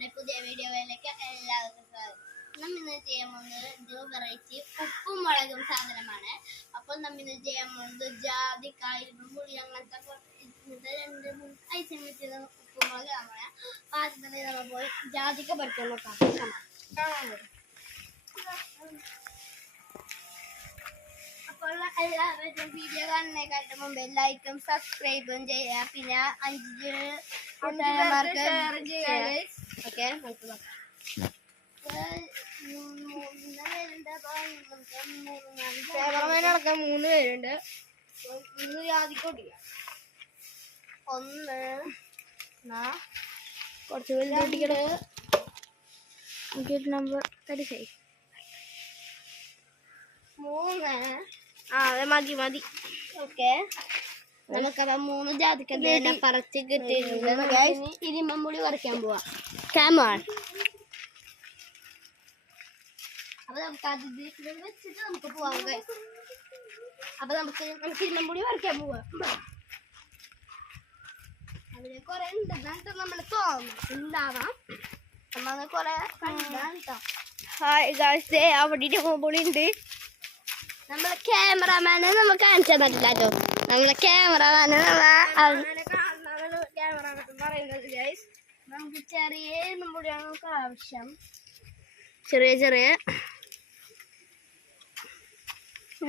നമ്മുടെ പുതിയ വീഡിയോയിലേക്ക് എല്ലാവർക്കും സ്വാഗതം. നമ്മൾ ഇന്ന് ചെയ്യാൻ പോകുന്നത് ഒരു വെറൈറ്റി ഉപ്പും മുളകും സാധനമാണ്. അപ്പോൾ നമ്മൾ ഇന്ന് ചെയ്യാൻ പോകുന്നത് ജാതിക്കായ പുളി അങ്ങനത്തെ രണ്ട് ഐറ്റം വെച്ചത് ഉപ്പും മുളക് ആണ്. ആദ്യം തന്നെ നമ്മൾ പോയി ജാതിക്ക പറിക്കാൻ നോക്കാം. അപ്പോൾ എല്ലാവരും വീഡിയോ കാണുന്നതിനെക്കാട്ടും മുമ്പ് ലൈക്കും സബ്സ്ക്രൈബും ചെയ്യുക. പിന്നെ 5 കൂട്ടുകാരന്മാർക്ക് ഓക്കെ നമുക്ക് നോക്കാം. 3 പേരുണ്ട്. 3 ജാതിക്കൊടിയ കുറച്ച് വലുതൊട്ടിക്കട് നമ്പർ 36 3 അതെ മതി ഓക്കെ. നമുക്കത് 3 ജാതിക്ക പറിച്ച് കിട്ടിയിട്ടുണ്ട്. ഇരുമ്പുളി പറിക്കാൻ പോവാ. കാമോൺ. അപ്പൊ നമുക്ക് അത് വെച്ചിട്ട് നമുക്ക് പോവാം. അപ്പൊ നമുക്ക് ഇരുമ്പുളി പറിക്കാൻ പോവാം. അതിന് കൊറേ ഉണ്ട് നമ്മള് തോന്നാവാം. നമ്മ കൊറേ കണ്ടാ. ഹായ് ഗായ്സ്, അവിടെ ഇരുമ്പുളി ഉണ്ട്. നമ്മളെ ക്യാമറമാനെ നമുക്ക് കാണിച്ചാൽ പറ്റില്ല കേട്ടോ. നമ്മളെ ക്യാമറമാനെ നമുക്ക് ചെറിയ ഇരുമ്പുളിയാണ് നമുക്ക് ആവശ്യം. ചെറിയ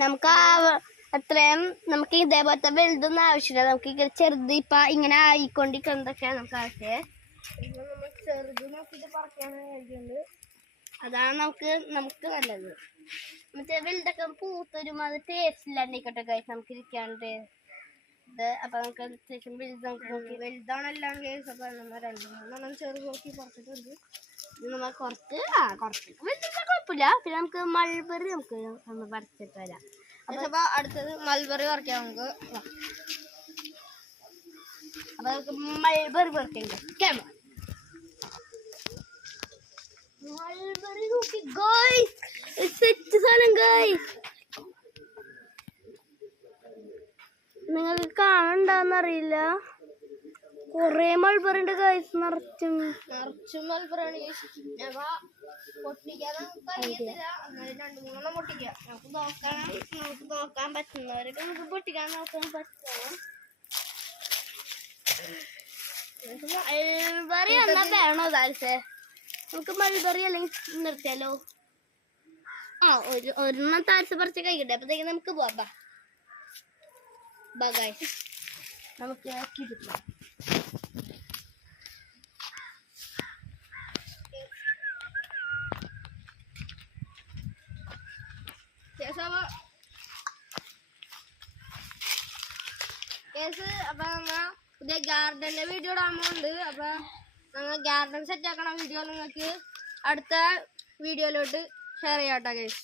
നമുക്ക് അത്രയും നമുക്ക് ഇതേപോലത്തെ വലുതൊന്നും ആവശ്യമില്ല. നമുക്ക് ചെറുത് ഇപ്പൊ ഇങ്ങനെ ആയിക്കൊണ്ടിരിക്കുന്നതൊക്കെയാണ് നമുക്ക് ആവശ്യം. ചെറുത് നോക്കിയിട്ട് പറിക്കാനുണ്ട്. അതാണ് നമുക്ക് നല്ലത്. മറ്റേ വലുതൊക്കെ പൂത്തൊരു അത് ടേസ്റ്റ് ഇല്ലാണ്ടിരിക്കട്ടെ കേസ് നമുക്ക് ഇരിക്കാണ്ട് ഇത്. അപ്പൊ നമുക്ക് അത്യാവശ്യം വലുത് നമുക്ക് നോക്കി വലുതാണെല്ലാം കേസ്. അപ്പൊ നമ്മൾ 2-3 ചെറു നോക്കി പറിച്ചിട്ടുണ്ട്. ഇത് നമ്മൾ കുറച്ച് വലുതൊക്കെ കുഴപ്പമില്ല. പിന്നെ നമുക്ക് മൾബറി നമ്മൾ പറിച്ചിട്ട് വരാം. അപ്പൊ അടുത്തത് മൾബറി പറിക്കാം നമുക്ക്. അപ്പൊ നമുക്ക് മൾബറി പറിക്കാം. ക്യാമറ മൾബറി നോക്കി ഗായ്സ്, സെറ്റ് സാധനം ഗായ്സ്. നിങ്ങൾക്ക് കാണണ്ടാന്നറിയില്ല, കൊറേ മൾബറി ഉണ്ട് ഗായ്സ്. നിറച്ചും മൾബറാണ്. പൊട്ടിക്കാതെ കഴിയത്തില്ല. എന്നാലും 2-3 പൊട്ടിക്കാം. നമുക്ക് നോക്കാൻ പറ്റുന്നവരൊക്കെ നമുക്ക് പൊട്ടിക്കാൻ നോക്കാൻ പറ്റും. മൾബറി എന്നാ വേണോ താൽസേ? നമുക്ക് മൾബറി അല്ലെങ്കിൽ നിർത്തിയാലോ? ഒരെണ്ണം താഴ്ച പറിച്ച് കഴിക്കട്ടെ. അപ്പത്തേക്ക് നമുക്ക് പോവാം. ഗായ്സ് നമുക്ക് അപ്പൊ പുതിയ ഗാർഡന്റെ വീഡിയോ ഇടാറുണ്ട്. അപ്പൊ ഞങ്ങൾ ഗാർഡൻ സെറ്റ് ആക്കണ വീഡിയോ നിങ്ങൾക്ക് അടുത്ത വീഡിയോയിലോട്ട് ഷെയർ ചെയ്യാട്ടോ ഗൈസ്.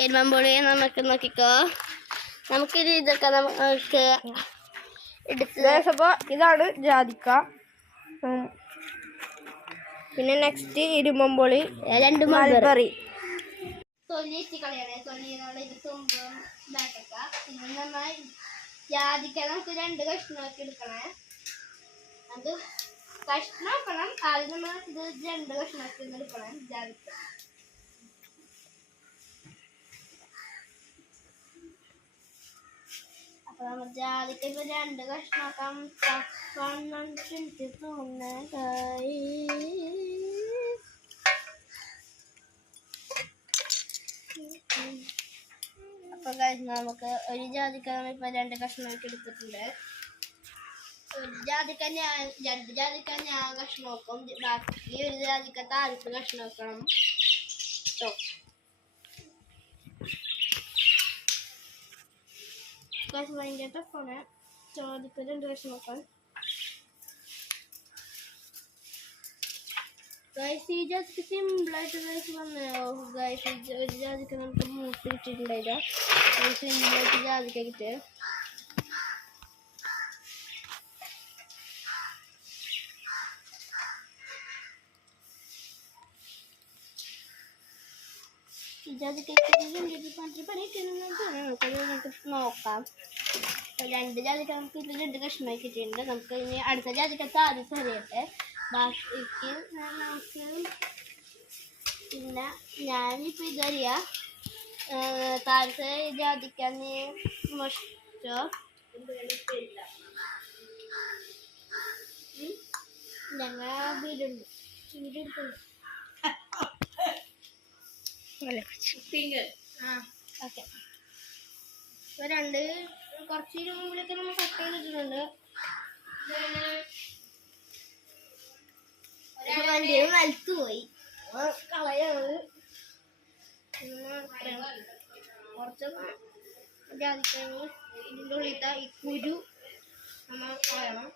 ഇരുമ്പുളി നമുക്ക് നോക്കിക്കോ. നമുക്കിത് ഇതൊക്കെ നമുക്ക് എടുത്ത്. ഇതാണ് ജാതിക്ക. പിന്നെ നെക്സ്റ്റ് ഇരുമ്പുളി, 2 മൾബറി. തൊലിച്ച് കളയണേ. തൊലിയുടെ ഇത് തുമ്പും ഇതാക്ക. പിന്നെ നമ്മൾ ജാതിക്ക നമുക്ക് 2 കഷ്ണമാക്കി എടുക്കണേ. അത് കഷ്ണമാക്കണം. ആദ്യം നമ്മൾ ഇത് 2 കഷ്ണമാക്കി എടുക്കണം ജാതിക്ക. അപ്പൊ നമ്മൾ ജാതിക്ക ഇപ്പൊ 2 കഷ്ണമാക്കാം. അപ്പൊ നമുക്ക് ഒരു ജാതിക്ക ഇപ്പൊ 2 കഷ്ണമാക്കി എടുത്തിട്ടുണ്ട്. 2 ജാതിക്ക ഞാൻ കഷ്ണമാക്കും. ബാക്കി 1 ജാതിക്ക താഴത്ത് കഷ്ണമാക്കണം കേട്ടോ. ഭയങ്കര ടഫാണ് ജാതിക്ക 2 കഷ്ണമാക്കാൻ. ഗൈസ് ഈ ജാതിക്ക സിമ്പിളായിട്ട് ഗൈസ് വന്നോ ഗൈസ്. ഒരു ജാതിക്ക നമുക്ക് മൂത്ത് കിട്ടിയിട്ടുണ്ടായില്ല. സിമ്പിളായിട്ട് ജാതിക്ക കിട്ടിയത്. നോക്കാം. 2 ജാതിക്ക നമുക്ക് ഇതിൽ 2 കഷ്ണമാക്കിയിട്ടുണ്ട്. നമുക്ക് ഇനി അടുത്ത ജാതിക്കത്ത് ആദ്യം അറിയട്ടെ. ബാക്കിക്ക് നമുക്ക് പിന്നെ ഞാനിപ്പോൾ ഇതറിയാം. താഴത്തെ ജാതിക്കാൻ മോശോ ഞങ്ങൾ വീടുണ്ട് ഓക്കെ. ഇപ്പോൾ 2 കുറച്ച് മുമ്പിലൊക്കെ നമ്മൾ കട്ട് ചെയ്തിട്ടുണ്ട്. വണ്ടി നിലത്ത് പോയി കളയാണ്. കുറച്ച് ജാതിക്കഞ്ഞി ഇതിൻ്റെ ഉള്ളിലത്തെ ഈ കുരു നമ്മൾ കളയണം.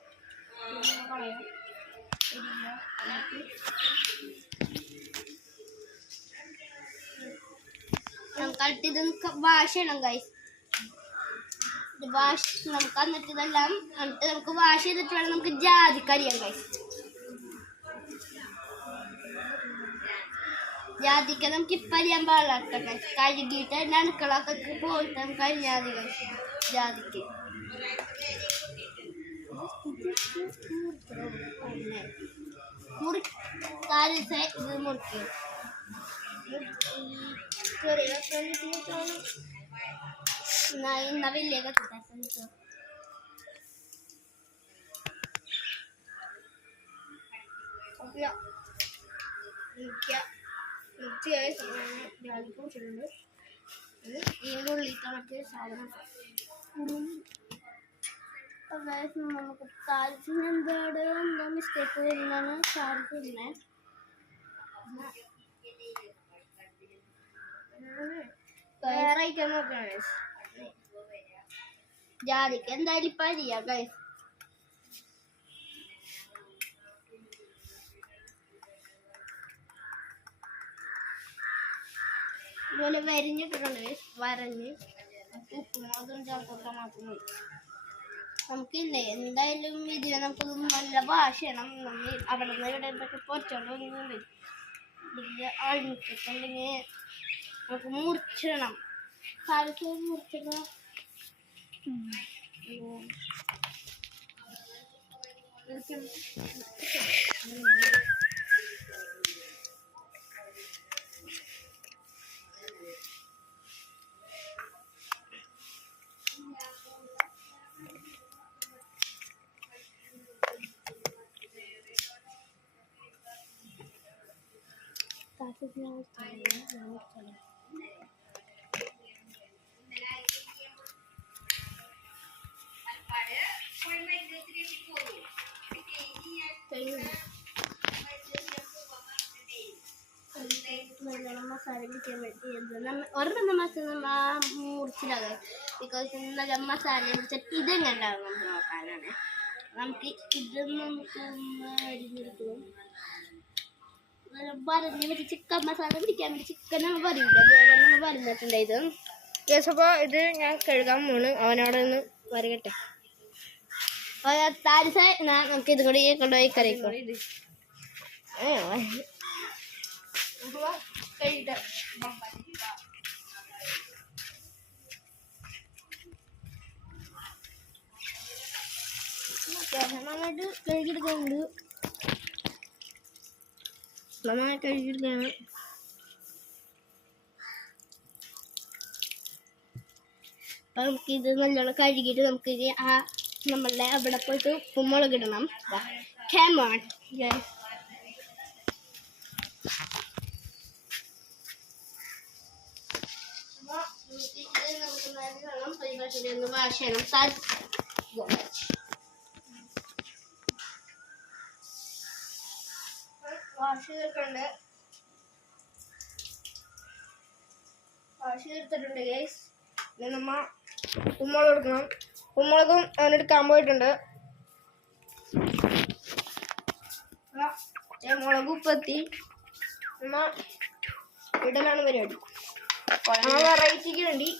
നമുക്ക് ഇത് വാഷ് ചെയ്യണം ഗൈസ്. വാഷ് നമുക്ക് എന്നിട്ട് ഇതെല്ലാം എന്നിട്ട് നമുക്ക് വാഷ് ചെയ്തിട്ട് വേണം നമുക്ക് ജാതിക്ക അരിയാൻ ഗൈസ്. ജാതിക്ക നമുക്ക് ഇപ്പം അരിയാൻ പാടില്ല. കഴുകിയിട്ട് അടുക്കളൊക്കെ പോയിട്ട് നമുക്ക് അരിഞ്ഞാൽ മതി ഗൈസ്. ജാതിക്ക മുറിക്കാലത്തെ ഇത് മുറിക്കും. ഇന്ന വലിയ കത്തിട്ട് ഇതിൻ്റെ ഉള്ളിൽ മറ്റേ സാധനം നമുക്ക് താരത്തിന് എന്താ മിസ്റ്റേക്ക് വരുന്നതാണ് സാധിക്കുന്നേ. വേറെ ഐറ്റം നോക്കുകയാണ് ജാതിക്ക എന്തായാലും ഇപ്പം അരിയാം ഗൈസ്. ഇതുപോലെ വരിഞ്ഞിട്ടിട്ടുണ്ട് ഗൈസ്. വരഞ്ഞ് ഉപ്പും അതും ചേർത്തോട്ടാൽ മാത്രം മതി. നമുക്കില്ലേ എന്തായാലും ഇതിനെ നമുക്ക് നല്ല വാഷ് ചെയ്യണം. നമ്മൾ അവിടെ നിന്ന് ഇവിടെ പൊച്ചോണ്ട് വന്നിട്ടുണ്ട്. ഇതിൽ അഴിച്ചിട്ടുണ്ടെങ്കിൽ നമുക്ക് മുറിച്ചിടണം. കാലത്ത് മുറിച്ചിടണം. മസാല കിട്ടാൻ വേണ്ടി ഒരെണ്ണം മസാല മുറിച്ചിടാതെ ബിക്കോസ് നല്ല മസാല മുറിച്ചിട്ട് ഇതെങ്ങനെ ഉണ്ടാവും നമുക്ക് നോക്കാനാണ്. നമുക്ക് ഇതൊന്നും നമുക്ക് അരിഞ്ഞെടുക്കും. വരഞ്ഞ് പറ്റി ചിക്കൻ മസാല പിടിക്കാൻ വേണ്ടി ചിക്കൻ നമ്മൾ വരില്ല. അതേപോലെ നമ്മൾ വരഞ്ഞിട്ടുണ്ടായത് യെസ്. അപ്പോൾ ഇത് ഞാൻ കഴുകാൻ പോണ്. അവനോട് ഒന്ന് വരകട്ടെ. നമുക്ക് ഇത് കൂടി കൊണ്ടുപോയി കറിക്കോ. നന്നായിട്ട് കഴുകിയെടുക്കുന്നുണ്ട്. നന്നായി കഴുകിയെടുക്കുകയാണ്. അപ്പം നമുക്കിത് നല്ലോണം കഴുകിയിട്ട് നമുക്ക് ആ നമ്മളുടെ അവിടെ പോയിട്ട് ഉപ്പും മുളകിടണം. ക്യാമോൺ വാഷ് ചെയ്യണം. വാഷ് ചെയ്തിട്ടുണ്ട്. വാഷ് ചെയ്തിട്ടുണ്ട് ഗൈസ്. ഇനി നമ്മ ഉപ്പുമുളക് എടുക്കണം. ഉപ്പുമുളകും അവനെടുക്കാൻ പോയിട്ടുണ്ട്. മുളക് ഉപ്പെത്തി നമ്മ ഇടലാണ് പരിപാടി. വെറൈറ്റിക്ക് വേണ്ടി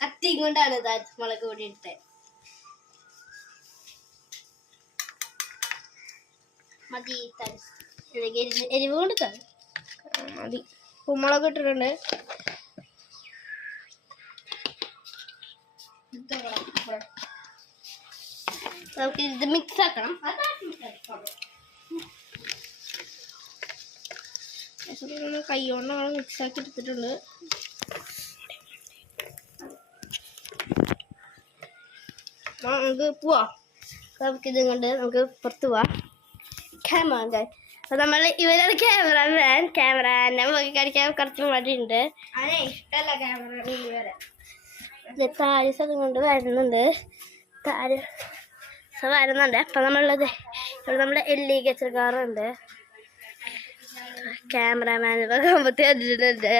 കത്തി കൊണ്ടാണ് മുളക് പൊടി എടുത്തത്. മതി എരിവ് കൊടുക്കാം. മതി. കുമ്പളൊക്കെ ഇട്ടിട്ടുണ്ട്. നമുക്ക് ഇത് മിക്സ് ആക്കണം. കൈ കൊണ്ട് നമ്മൾ മിക്സ് ആക്കി എടുത്തിട്ടുണ്ട്. നമുക്ക് പോവാ. നമുക്കിത് കൊണ്ട് നമുക്ക് പുറത്ത് പോവാം. ക്യാമറ അപ്പൊ നമ്മൾ ഇവരാണ് ക്യാമറമാൻ. ക്യാമറമാനെ നമുക്ക് കളിക്കാൻ കുറച്ച് മടിയുണ്ട്. അതെ, ഇഷ്ടമല്ല ക്യാമറ. താരിസ് അതുകൊണ്ട് വരുന്നുണ്ട്. വരുന്നുണ്ട്. അപ്പം നമ്മളുള്ളത് ഇവിടെ നമ്മുടെ എല്ലിക്കച്ചക്കാറുണ്ട്. ക്യാമറമാൻ കമ്പത്തി വന്നിട്ടുണ്ട്.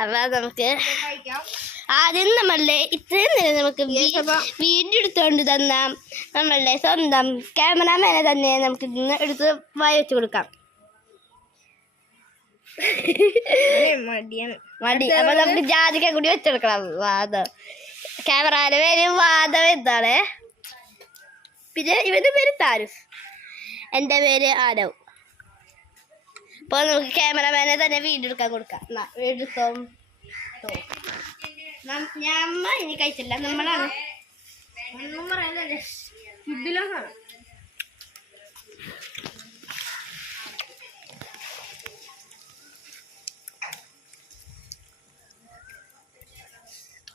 അപ്പൊ നമുക്ക് ആദ്യം നമ്മളുടെ ഇത്രയും നേരം നമുക്ക് വീഡിയോ എടുത്തുകൊണ്ട് തന്ന നമ്മളുടെ സ്വന്തം ക്യാമറമാനെ തന്നെ നമുക്ക് ഇന്ന് എടുത്ത് വായി വെച്ച് കൊടുക്കാം. മടി. അപ്പൊ നമുക്ക് ജാതിക്ക കൂടി വെച്ചെടുക്കണം. വാദം. ക്യാമറയുടെ പേര് വാദം എന്താണ്? പിന്നെ ഇവന്റെ പേര് താരിഫ്, എൻ്റെ പേര് ആരവ്. അപ്പൊ നമുക്ക് ക്യാമറമാനെ തന്നെ വീഡിയോ എടുക്കാൻ കൊടുക്കാം. എടുത്തോ. ഞമ്മ ഇനി കഴിച്ചില്ല, നമ്മളാണ് ഒന്നും പറയാനല്ലേ ഫുഡിലാണ്.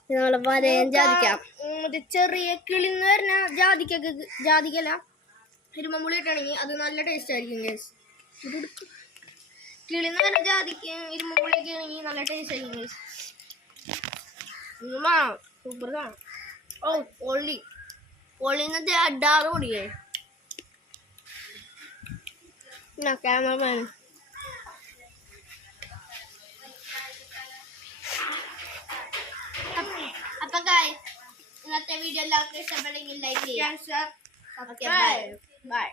നമ്മളെ വരയും ജാതിക്കാം. ചെറിയ കിളിന്ന് പറഞ്ഞ ജാതിക്കല്ല, ഇരുമ്പുളി ഇട്ടാണെങ്കിൽ അത് നല്ല ടേസ്റ്റ് ആയിരിക്കും ഗൈസ്. കിളിന്ന് പറഞ്ഞ ജാതിക്ക് ഇരുമ്പുളിയൊക്കെ ആണെങ്കിൽ നല്ല ടേസ്റ്റ് ആയിരിക്കും ഗൈസ്. സൂപ്പർ കാണാം. ഓ പൊള്ളിന്നത്തെ അഡാറ് പൊടിയേ. ക്യാമറമാൻ അപ്പൊ ഗൈസ്, ഇന്നത്തെ വീഡിയോ എല്ലാവർക്കും ഇഷ്ടപ്പെട്ടെങ്കിൽ ലൈക്ക് ചെയ്യാം. ബൈ.